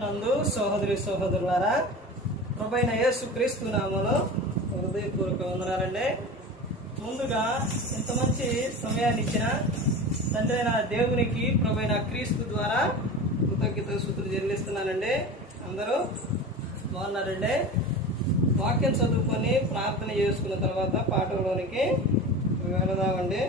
నందు సోదరి సోదరులారా ప్రభైన యేసు క్రీస్తు నామలో హృదయపూర్వక వందనాలండి. ముందుగా ఇంత మంచి సమయాన్ని ఇచ్చిన తండ్రి అయిన దేవునికి ప్రభైన క్రీస్తు ద్వారా కృతజ్ఞత సూత్రులు చెల్లిస్తున్నానండి. అందరూ బాగున్నారండి. వాక్యం చదువుకొని ప్రార్థన చేసుకున్న తర్వాత పాటలోనికి వెళదామండి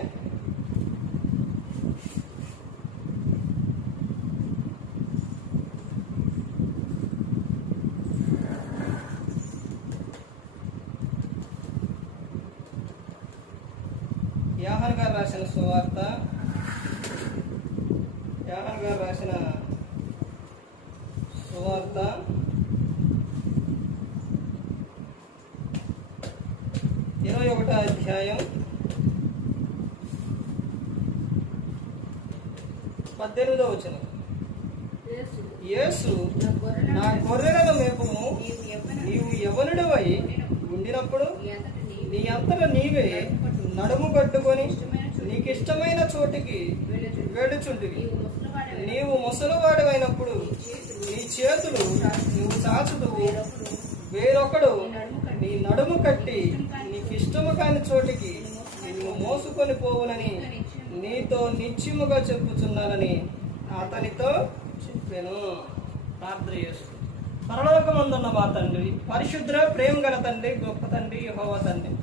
యాహన్ గారు రాసిన సువార్త యాహన్ గారు రాసిన సువార్త ఇరవై ఒకటో అధ్యాయం పద్దెనిమిదో వచ్చిన యేసు నా గొర్రెల మేపము నీవు యవనుడవై ఉండినప్పుడు నీ అంతట నీవే నడుము కట్టుకొని నీకు ఇష్టమైన చోటికి వెడుచుంటివి నీవు ముసలివాడివైనప్పుడు నీ చేతులు నువ్వు చాచుదువు వేరొకడు నీ నడుము కట్టి నీకు ఇష్టము కాని చోటికి నిన్ను మోసుకొని పోవునని నీతో నిత్యముగా చెప్పుచున్నానని అతనితో చెప్పాను. ప్రార్థన చేస్తూ. పరలోకమందున్న మా తండ్రి పరిశుద్ర ప్రేమ గల తండ్రి గొప్ప తండ్రి యహోవ తండ్రి.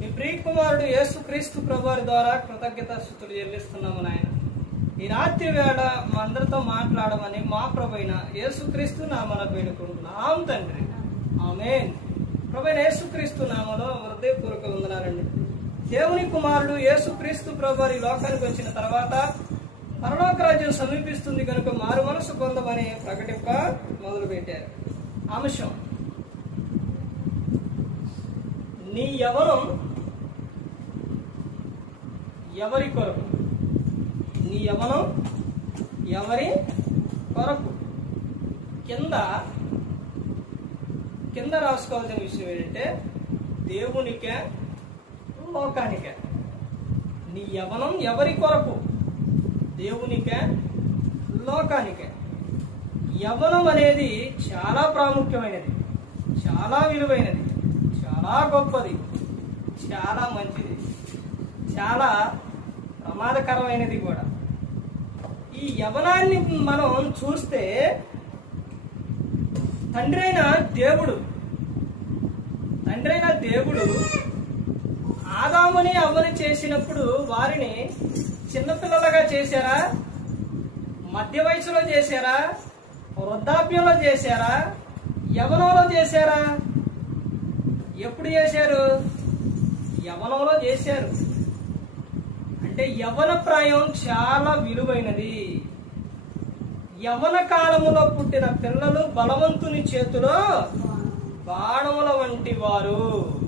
మీ ప్రియకుమారుడు యేసు క్రీస్తు ప్రభువారి ద్వారా కృతజ్ఞత స్థుతులు చెల్లిస్తున్నాము నాయన. ఈ రాత్రి వేళ మా అందరితో మాట్లాడమని మా ప్రభైన యేసుక్రీస్తు నామన వేడుకుంటున్నాం తండ్రి. ఆమెన్. ప్రభైన యేసుక్రీస్తు నామలో హృదయపూర్వక వందనాలండి. దేవుని కుమారుడు యేసుక్రీస్తు ప్రభు వారి లోకానికి వచ్చిన తర్వాత పరలోక రాజ్యం సమీపిస్తుంది కనుక మారు మనసు పొందమని ప్రకటింప మొదలుపెట్టారు. అంశం. నీ యవనం ఎవరి కొరకు? నీ యవనం ఎవరి కొరకు? కింద కింద రాసుకోవాల్సిన విషయం ఏంటంటే దేవునికే లోకానికే. నీ యవనం ఎవరి కొరకు? దేవునికే లోకానికే. యవనం అనేది చాలా ప్రాముఖ్యమైనది చాలా విలువైనది చాలా గొప్పది చాలా మంచిది చాలా ప్రమాదకరమైనది కూడా. ఈ యవనాన్ని మనం చూస్తే తండ్రి అయిన దేవుడు తండ్రి అయిన దేవుడు ఆదాముని అవ్వని చేసినప్పుడు వారిని చిన్నపిల్లలుగా చేశారా? మధ్య వయసులో చేశారా? వృద్ధాప్యంలో చేశారా? యవనంలో చేశారా? ఎప్పుడు చేశారు? యవనంలో చేశారు. అంటే యవన ప్రాయం చాలా విలువైనది. యవన కాలములో పుట్టిన పిల్లలు బలవంతుని చేతిలో బాణముల వంటి వారు.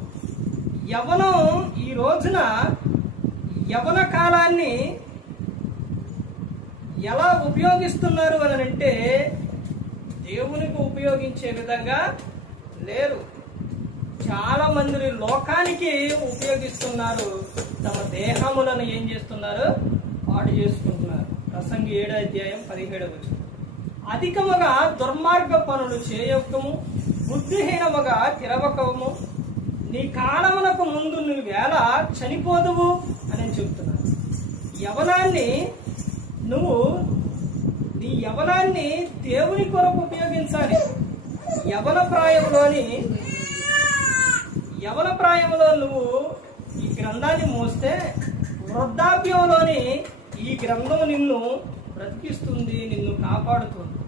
యవనం ఈ రోజున యవన కాలాన్ని ఎలా ఉపయోగిస్తున్నారు అని అంటే దేవునికి ఉపయోగించే విధంగా లేరు. చాలా మంది లోకానికి ఉపయోగిస్తున్నారు. తమ దేహములను ఏం చేస్తున్నారు? పాడు చేసుకుంటున్నారు. ప్రసంగి ఏడో అధ్యాయం పదిహేడవ వచనం. అధికముగా దుర్మార్గ పనులు చేయకము బుద్ధిహీనముగా తిరవకము నీ కాలమునకు ముందు నువ్వు వేళ చనిపోదువు అని చెప్తున్నాను యవనాన్ని నువ్వు నీ యవనాన్ని దేవుని కొరకు ఉపయోగించాలి. యవన ప్రాయంలోని యవన ప్రాయంలో నువ్వు ఈ గ్రంథాన్ని మోస్తే వృద్ధాప్యంలోని ఈ గ్రంథం నిన్ను బ్రతికిస్తుంది నిన్ను కాపాడుతుంది.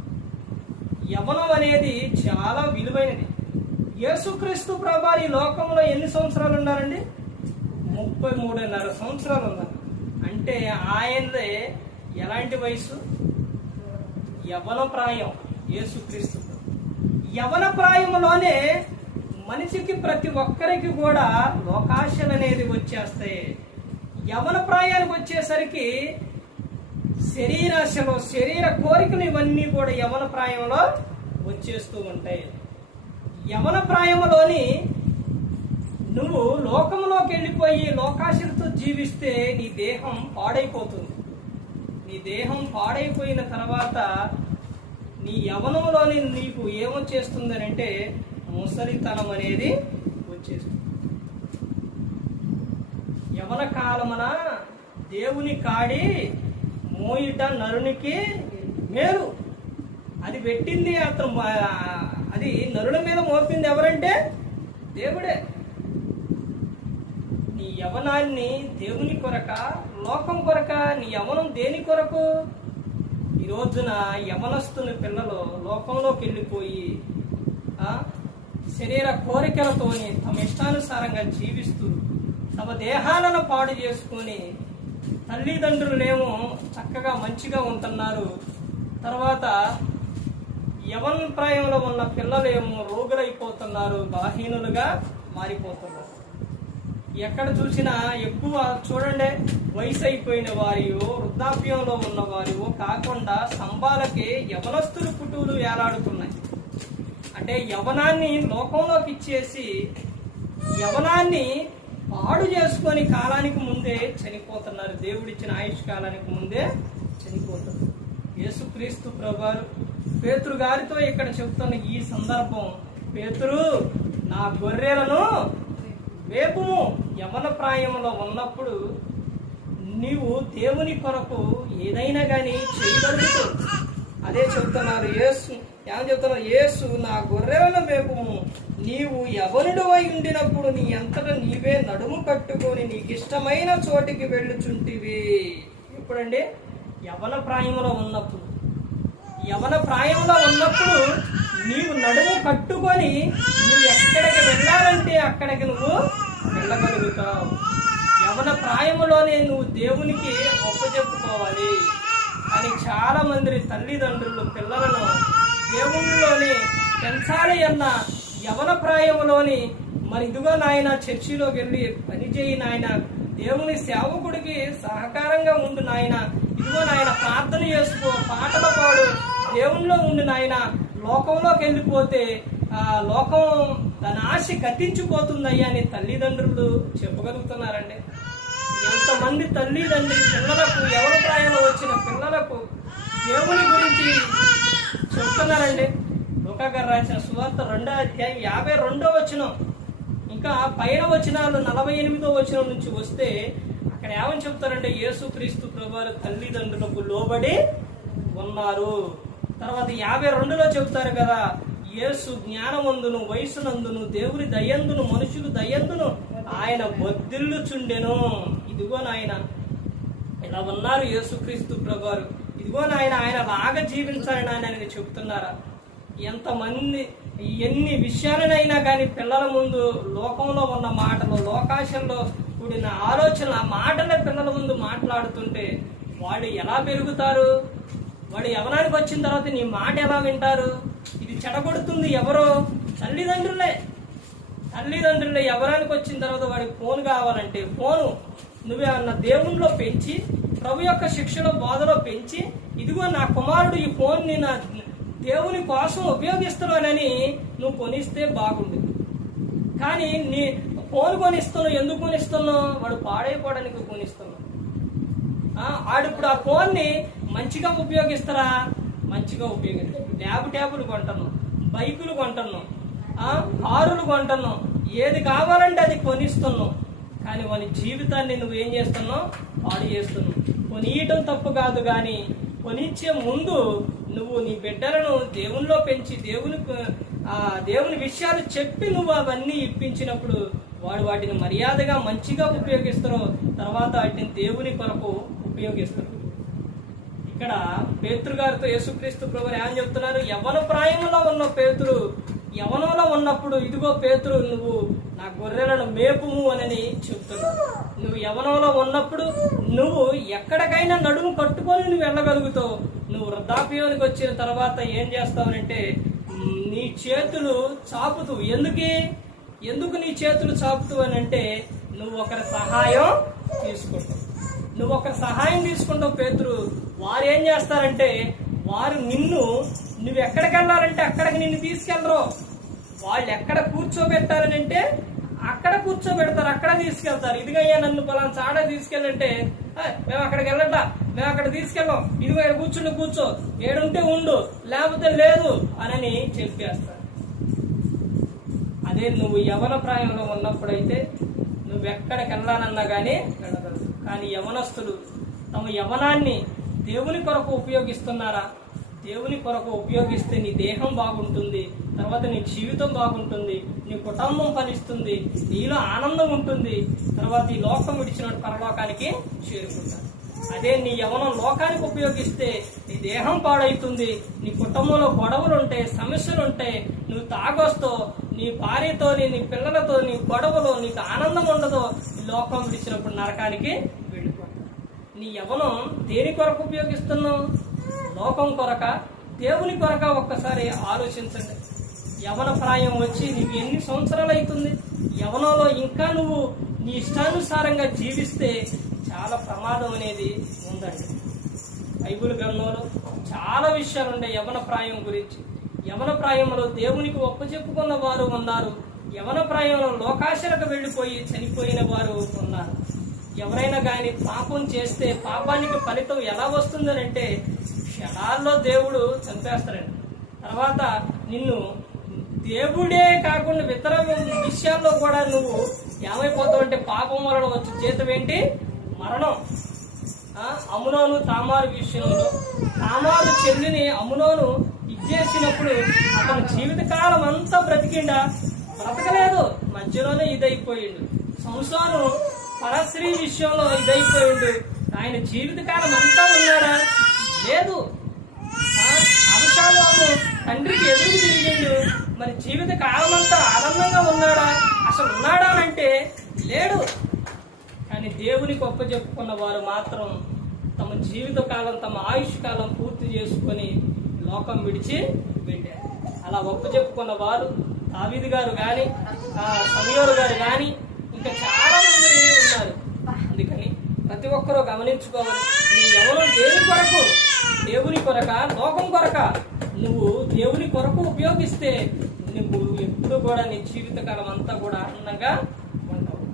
యవనం అనేది చాలా విలువైనది. యేసుక్రీస్తు ప్రభా ఈ లోకంలో ఎన్ని సంవత్సరాలు ఉన్నారండి? ముప్పై మూడున్నర సంవత్సరాలు ఉన్నారు. అంటే ఆయనదే ఎలాంటి వయసు? యవన ప్రాయం యేసుక్రీస్తు యవన ప్రాయంలోనే మనిషికి ప్రతి ఒక్కరికి కూడా లోకాశలు అనేది వచ్చేస్తాయి. యవన ప్రాయానికి వచ్చేసరికి శరీరాశలో శరీర కోరికలు ఇవన్నీ కూడా యవన ప్రాయంలో వచ్చేస్తూ ఉంటాయి. యవన ప్రాయములోని నువ్వు లోకంలోకి వెళ్ళిపోయి లోకాశలతో జీవిస్తే నీ దేహం పాడైపోతుంది. నీ దేహం పాడైపోయిన తర్వాత నీ యవనంలోని నీకు ఏమొచ్చేస్తుంది అంటే ముసలితనం అనేది వచ్చేస్తుంది. యవన కాలమున దేవుని కాడి మోయిట నరునికి మేలు. అది పెట్టింది అతను అది నరుల మీద మోపింది ఎవరంటే? దేవుడే. నీ యవనాన్ని దేవుని కొరక లోకం కొరక నీ యవనం దేని కొరకు? ఈ రోజున యవనస్తున్న పిల్లలు లోకంలోకి వెళ్ళిపోయి శరీర కోరికలతోని తమ ఇష్టానుసారంగా జీవిస్తూ తమ దేహాలను పాడు చేసుకొని తల్లిదండ్రులేమో చక్కగా మంచిగా ఉంటున్నారు. తర్వాత యవనప్రాయంలో ఉన్న పిల్లలేమో రోగులైపోతున్నారు బలహీనులుగా మారిపోతున్నారు. ఎక్కడ చూసినా ఎక్కువ చూడండి వయసు అయిపోయిన వారియో వృద్ధాప్యంలో ఉన్న వారియో కాకుండా స్తంభాలకి యవనస్తులు పుట్టువులు వేలాడుతున్నాయి. అంటే యవనాన్ని లోకంలోకి ఇచ్చేసి యవనాన్ని పాడు చేసుకొని కాలానికి ముందే చనిపోతున్నారు. దేవుడిచ్చిన ఆయుష్ కాలానికి ముందే చనిపోతున్నారు. యేసుక్రీస్తు ప్రభారు పేతురు గారితో ఇక్కడ చెప్తున్న ఈ సందర్భం. పేతురు నా గొర్రెలను వేపుము. యవన ప్రాయంలో ఉన్నప్పుడు నీవు దేవుని కొరకు ఏదైనా కానీ చేయగలుగుతావు అదే చెప్తున్నారు యేసు. ఏమని చెప్తున్నారు? యేసు నా గొర్రెలను మేపుము నీవు ఎవరుడు అయి ఉండినప్పుడు నీ అంతటా నీవే నడుము కట్టుకొని నీకు ఇష్టమైన చోటికి వెళ్ళుచుంటివి. ఎప్పుడండి యవన ప్రాయంలో ఉన్నప్పుడు. యవన ప్రాయంలో ఉన్నప్పుడు నీవు నడుము కట్టుకొని నువ్వు ఎక్కడికి వెళ్ళాలంటే అక్కడికి నువ్వు వెళ్ళగలుగుతావు. యవన ప్రాయములోనే నువ్వు దేవునికి ఒప్పచెప్పుకోవాలి అని చాలా మంది తల్లిదండ్రులు పిల్లలను దేవునిలోనే పెంచాలి అన్న యవన ప్రాయములోని మరి ఇదిగో నాయన చర్చిలోకి వెళ్ళి పనిచేయి నాయన. దేవుని సేవకుడికి సహకారంగా ఉండు నాయన. ఇదిగో నాయన ప్రార్థన చేసుకో పాటలు పాడు. ఉండు నాయన లోకంలోకి వెళ్ళిపోతే ఆ లోకం తన ఆశ గతించిపోతుందయ్యా అని తల్లిదండ్రులు చెప్పగలుగుతున్నారండి. ఎంతమంది తల్లిదండ్రి పిల్లలకు ఎవరి ప్రాయంలో వచ్చిన పిల్లలకు దేవుని గురించి చెప్తున్నారండి. లోకాగారు రాసిన సువార్త రెండో అధ్యాయం యాభై రెండో వచనం. ఇంకా పైన వచనాలు నలభై ఎనిమిదో వచనం నుంచి వస్తే అక్కడ ఏమని చెప్తారంటే యేసుక్రీస్తు ప్రభు తల్లిదండ్రులకు లోబడి ఉన్నారు. తర్వాత యాభై రెండులో చెబుతారు కదా యేసు జ్ఞానమందును వయసునందును దేవుని దయందును మనుషులు దయందును ఆయన బొద్దిల్లుచుండెను ఇదిగో నాయన ఇలా ఉన్నారు యేసుక్రీస్తు ప్రభువారు. ఇదిగో నాయన ఆయన బాగా జీవించాలని ఆయన ఆయన చెప్తున్నారా? ఎంతమంది ఎన్ని విషయాలనైనా కానీ పిల్లల ముందు లోకంలో ఉన్న మాటలు లోకాశంలో కూడిన ఆలోచనలు ఆ మాటలే పిల్లల ముందు మాట్లాడుతుంటే వాళ్ళు ఎలా పెరుగుతారు? వాడు యవనానికి వచ్చిన తర్వాత నీ మాట ఎలా వింటారు? ఇది చెడగొడుతుంది ఎవరో? తల్లిదండ్రులే. తల్లిదండ్రులు ఎవరానికి వచ్చిన తర్వాత వాడికి ఫోన్ కావాలంటే ఫోను. నువ్వేమన్నా దేవునిలో పెంచి ప్రభు యొక్క శిక్షలో బోధలో పెంచి ఇదిగో నా కుమారుడు ఈ ఫోన్ని నా దేవుని కోసం ఉపయోగిస్తున్నానని నువ్వు కొనిస్తే బాగుండు. కానీ నీ ఫోన్ కొనిస్తున్నావు ఎందుకు కొనిస్తున్నావు? వాడు పాడైపోవడానికి కొనిస్తున్నావు ఆ, ఆడు ఇప్పుడు ఆ ఫోన్ని మంచిగా ఉపయోగిస్తారా? మంచిగా ఉపయోగిస్తారు ల్యాబ్ ట్యాబులు కొంటున్నాం బైకులు కొంటున్నాం కారులు కొంటున్నాం. ఏది కావాలంటే అది కొనిస్తున్నాం. కానీ వాని జీవితాన్ని నువ్వు ఏం చేస్తున్నావు? పాడు చేస్తున్నావు. కొనియటం తప్పు కాదు కానీ కొనిచ్చే ముందు నువ్వు నీ బిడ్డలను దేవునిలో పెంచి దేవుని ఆ దేవుని విషయాలు చెప్పి నువ్వు అవన్నీ ఇప్పించినప్పుడు వాడు వాటిని మర్యాదగా మంచిగా ఉపయోగిస్తారు తర్వాత వాటిని దేవుని కొరకు ఉపయోగిస్తారు. ఇక్కడ పేతురు గారితో యేసుక్రీస్తు ప్రభు ఏమని చెప్తున్నారు? యవన ప్రాయంలో ఉన్న పేతురు యవనంలో ఉన్నప్పుడు ఇదిగో పేతురు నువ్వు నా గొర్రెలను మేపుము అని చెప్తున్నావు నువ్వు యవనంలో ఉన్నప్పుడు నువ్వు ఎక్కడికైనా నడుము కట్టుకొని నువ్వు వెళ్ళగలుగుతావు. నువ్వు వృద్ధాప్యానికి వచ్చిన తర్వాత ఏం చేస్తావనంటే నీ చేతులు చాపుతూ ఎందుకే? ఎందుకు నీ చేతులు చాపుతూ అని అంటే నువ్వు ఒకరి సహాయం తీసుకుంటావు. నువ్వు ఒకరి సహాయం తీసుకుంటావు పేతురు వారు ఏం చేస్తారంటే వారు నిన్ను నువ్వు ఎక్కడికి వెళ్ళాలంటే అక్కడికి నిన్ను తీసుకెళ్ళరు వాళ్ళు ఎక్కడ కూర్చోబెట్టాలని అక్కడ కూర్చోబెడతారు అక్కడ తీసుకెళ్తారు. ఇదిగయ్యా నన్ను పలానా చాడ తీసుకెళ్ళంటే మేము అక్కడికి వెళ్ళట్లా మేము అక్కడ తీసుకెళ్ళాం. ఇదిగో ఇక్కడ కూర్చుండి కూర్చో. ఏడుంటే ఉండు లేకపోతే లేదు అని చెప్పేస్తారు. అదే నువ్వు యవన ప్రాయంలో ఉన్నప్పుడైతే నువ్వు ఎక్కడికి వెళ్ళాలన్నా కానీ వెళ్ళగలదు కానీ యవనస్తులు తమ యవనాన్ని దేవుని కొరకు ఉపయోగిస్తున్నారా? దేవుని కొరకు ఉపయోగిస్తే నీ దేహం బాగుంటుంది తర్వాత నీ జీవితం బాగుంటుంది నీ కుటుంబం ఫలిస్తుంది నీలో ఆనందం ఉంటుంది తర్వాత ఈ లోకం విడిచిన పరలోకానికి చేరుకుంటారు. అదే నీ యవనం లోకానికి ఉపయోగిస్తే నీ దేహం పాడవుతుంది నీ కుటుంబంలో గొడవలు ఉంటాయి సమస్యలు ఉంటాయి నువ్వు తాగొస్తో నీ భార్యతో నీ పిల్లలతో నీ గొడవలు నీకు ఆనందం ఉండదు ఈ లోకం విడిచినప్పుడు నరకానికి నీ యవనం దేని కొరకు ఉపయోగిస్తున్నావు? లోకం కొరక దేవుని కొరక ఒక్కసారి ఆలోచించండి. యవన ప్రాయం వచ్చి నీకు ఎన్ని సంవత్సరాలు అవుతుంది? యవనంలో ఇంకా నువ్వు నీ ఇష్టానుసారంగా జీవిస్తే చాలా ప్రమాదం అనేది ఉందండి. బైబుల్ గ్రంథంలో చాలా విషయాలు ఉన్నాయి యవన ప్రాయం గురించి. యవన ప్రాయంలో దేవునికి ఒప్పచెప్పుకున్న వారు ఉన్నారు. యవన ప్రాయంలో లోకాశలకు వెళ్ళిపోయి చనిపోయిన వారు ఉన్నారు. ఎవరైనా కానీ పాపం చేస్తే పాపానికి ఫలితం ఎలా వస్తుందనంటే క్షణాల్లో దేవుడు చంపేస్తాడండి. తర్వాత నిన్ను దేవుడే కాకుండా ఇతర విషయాల్లో కూడా నువ్వు ఏమైపోతావు అంటే పాపం వలన వచ్చే జీతం ఏంటి? మరణం. అమునోను తామారు విషయంలో. తామారు చెల్లిని అమునోను ఇచ్చేసినప్పుడు అతని జీవితకాలం అంతా బ్రతికిండా బ్రతకలేదు. మధ్యలోనే ఇదైపోయిండు. సంసారం పరశ్రీ విషయంలో ఇదైపోయిండు ఆయన జీవితకాలం అంతా ఉన్నాడా? లేదు. ఆ, తండ్రికి ఎదురు తిరిగిండు. మరి జీవిత కాలం అంతా ఆనందంగా ఉన్నాడా? అసలు ఉన్నాడా అంటే లేడు. కానీ దేవునికి ఒప్ప చెప్పుకున్న వారు మాత్రం తమ జీవిత కాలం తమ ఆయుష్ కాలం పూర్తి చేసుకొని లోకం విడిచి వెళ్ళారు. అలా ఒప్ప చెప్పుకున్న వారు దావీదు గారు కానీ సమయోరు గారు కానీ ఇంకా చాలా ప్రతి ఒక్కరూ గమనించుకోవాలి. నీ ఎవరు దేని కొరకు దేవుని కొరక లోకం కొరక. నువ్వు దేవుని కొరకు ఉపయోగిస్తే నువ్వు ఎప్పుడు కూడా నీ జీవితకాలం అంతా కూడా ఆనందంగా ఉంటావు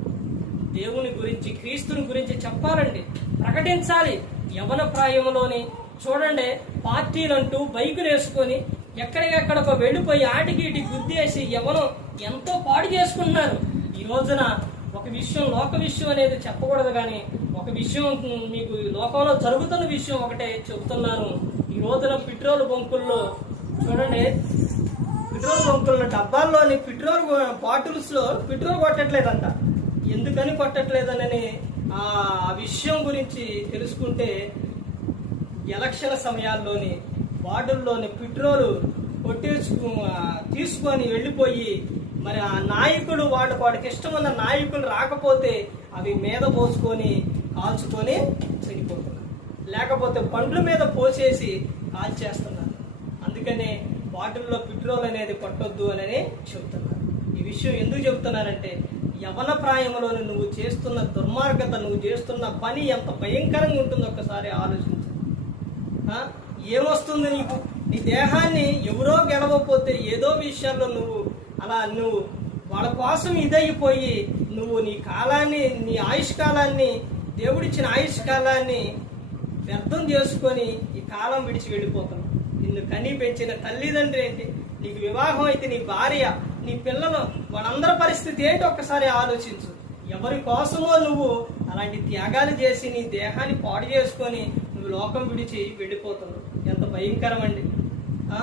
దేవుని గురించి క్రీస్తుని గురించి చెప్పాలండి. ప్రకటించాలి. యవన ప్రాయంలోని చూడండి పార్టీలంటూ బైకులు వేసుకొని ఎక్కడికెక్కడికో వెళ్ళిపోయి ఆటికి ఇటు గుద్దేసి యవనం ఎంతో పాడు చేసుకుంటున్నారు. ఈ రోజున ఒక విషయం లోక విషయం అనేది చెప్పకూడదు కానీ ఒక విషయం మీకు లోకంలో జరుగుతున్న విషయం ఒకటే చెబుతున్నాను. ఈ రోజున పెట్రోల్ బంకుల్లో చూడండి. పెట్రోల్ బంకుల్లో డబ్బాల్లోని పెట్రోల్ బాటిల్స్లో పెట్రోల్ కొట్టట్లేదంట. ఎందుకని కొట్టట్లేదనని ఆ విషయం గురించి తెలుసుకుంటే ఎలక్షన్ సమయాల్లోని వార్డుల్లోని పెట్రోల్ కొట్టేసుకు తీసుకొని వెళ్ళిపోయి మరి ఆ నాయకుడు వాడు వాడికి ఇష్టం ఉన్న నాయకులు రాకపోతే అవి మీద పోసుకొని కాల్చుకొని చనిపోతున్నారు లేకపోతే పండ్ల మీద పోసేసి కాల్చేస్తున్నారు. అందుకనే బాటిల్లో పెట్రోల్ అనేది కొట్టొద్దు అని చెబుతున్నారు ఈ విషయం ఎందుకు చెబుతున్నారంటే యవన ప్రాయంలోని నువ్వు చేస్తున్న దుర్మార్గత నువ్వు చేస్తున్న పని ఎంత భయంకరంగా ఉంటుందో ఒక్కసారి ఆలోచించు. ఏమొస్తుంది నీకు? నీ దేహాన్ని ఎవరో గెలవకపోతే ఏదో విషయాల్లో నువ్వు అలా నువ్వు వాళ్ళ కోసం ఇదైపోయి నువ్వు నీ కాలాన్ని నీ ఆయుష్కాలాన్ని దేవుడిచ్చిన ఆయుష్కాలాన్ని వ్యర్థం చేసుకొని ఈ కాలం విడిచి వెళ్ళిపోతావు నిన్ను కనీ పెంచిన తల్లిదండ్రి ఏంటి? నీకు వివాహం అయితే నీ భార్య నీ పిల్లలు వాళ్ళందరి పరిస్థితి ఏంటి? ఒక్కసారి ఆలోచించు. ఎవరి కోసమో నువ్వు అలాంటి త్యాగాలు చేసి నీ దేహాన్ని పాడు చేసుకొని నువ్వు లోకం విడిచి వెళ్ళిపోతున్నావు. ఎంత భయంకరం అండి ఆ?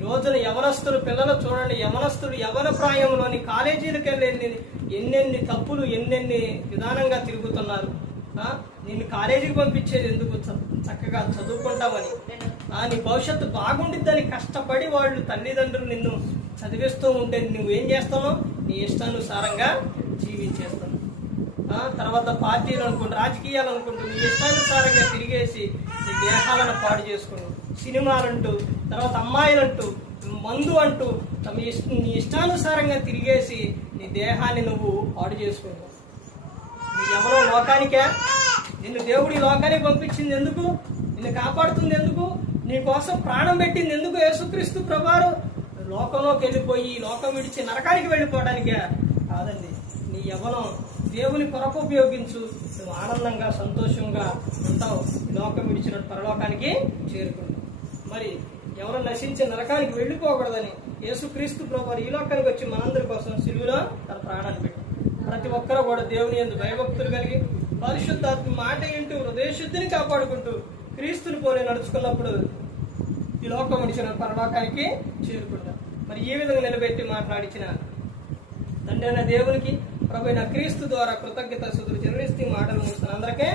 ఈ రోజున యవనస్తులు పిల్లలు చూడండి యవనస్తులు యవన ప్రాయంలోని కాలేజీలకు వెళ్ళి ఎన్నెన్ని తప్పులు ఎన్నెన్ని విధానంగా తిరుగుతున్నారు. నిన్ను కాలేజీకి పంపించేది ఎందుకు? చ- చక్కగా చదువుకుంటామని. నీ భవిష్యత్తు బాగుండిద్దని కష్టపడి వాళ్ళు తల్లిదండ్రులు నిన్ను చదివిస్తూ ఉంటే నువ్వేం చేస్తావు? నీ ఇష్టానుసారంగా జీవించేస్తావు. తర్వాత పార్టీలు అనుకుంటూ రాజకీయాలు అనుకుంటూ నీ ఇష్టానుసారంగా తిరిగేసి నీ దేహాలను పాడు చేసుకుని సినిమాలంటూ తర్వాత అమ్మాయిలంటూ మందు అంటూ తమ ఇష్ట నీ ఇష్టానుసారంగా తిరిగేసి నీ దేహాన్ని నువ్వు పాడు చేసుకున్నావు. నీ ఎవరో లోకానికే నిన్ను దేవుడి లోకానికి పంపించింది ఎందుకు? నిన్ను కాపాడుతుంది ఎందుకు? నీ కోసం ప్రాణం పెట్టింది ఎందుకు యేసుక్రీస్తు ప్రభారు లోకంలోకి వెళ్ళిపోయి లోకం విడిచి నరకానికి వెళ్ళిపోవడానికే కాదండి. నీ యవనం దేవుని కొరకు ఉపయోగించు. నువ్వు ఆనందంగా సంతోషంగా ఉంటావు. లోకం విడిచిన పరలోకానికి చేరుకుంటావు. మరి ఎవరు నశించే నరకానికి వెళ్ళిపోకూడదని యేసుక్రీస్తు ప్రభు ఈ లోకానికి వచ్చి మనందరి కోసం సిలువులో తన ప్రాణాన్ని పెట్టాడు. ప్రతి ఒక్కరూ కూడా దేవుని ఎందు భయభక్తులు కలిగి పరిశుద్ధాత్మ మాట ఏంటూ హృదయశుద్ధిని కాపాడుకుంటూ క్రీస్తుని పోలే నడుచుకున్నప్పుడు ఈ లోకం విడిచిన పరలోకానికి చేరుకుంటాం మరి ఈ విధంగా నిలబెట్టి మాట్లాడించిన తండ్రి అయిన దేవునికి ప్రభు క్రీస్తు ద్వారా కృతజ్ఞత సుదృ చెల్లిస్తూ మాటలు ముగిస్తున్న అందరికీ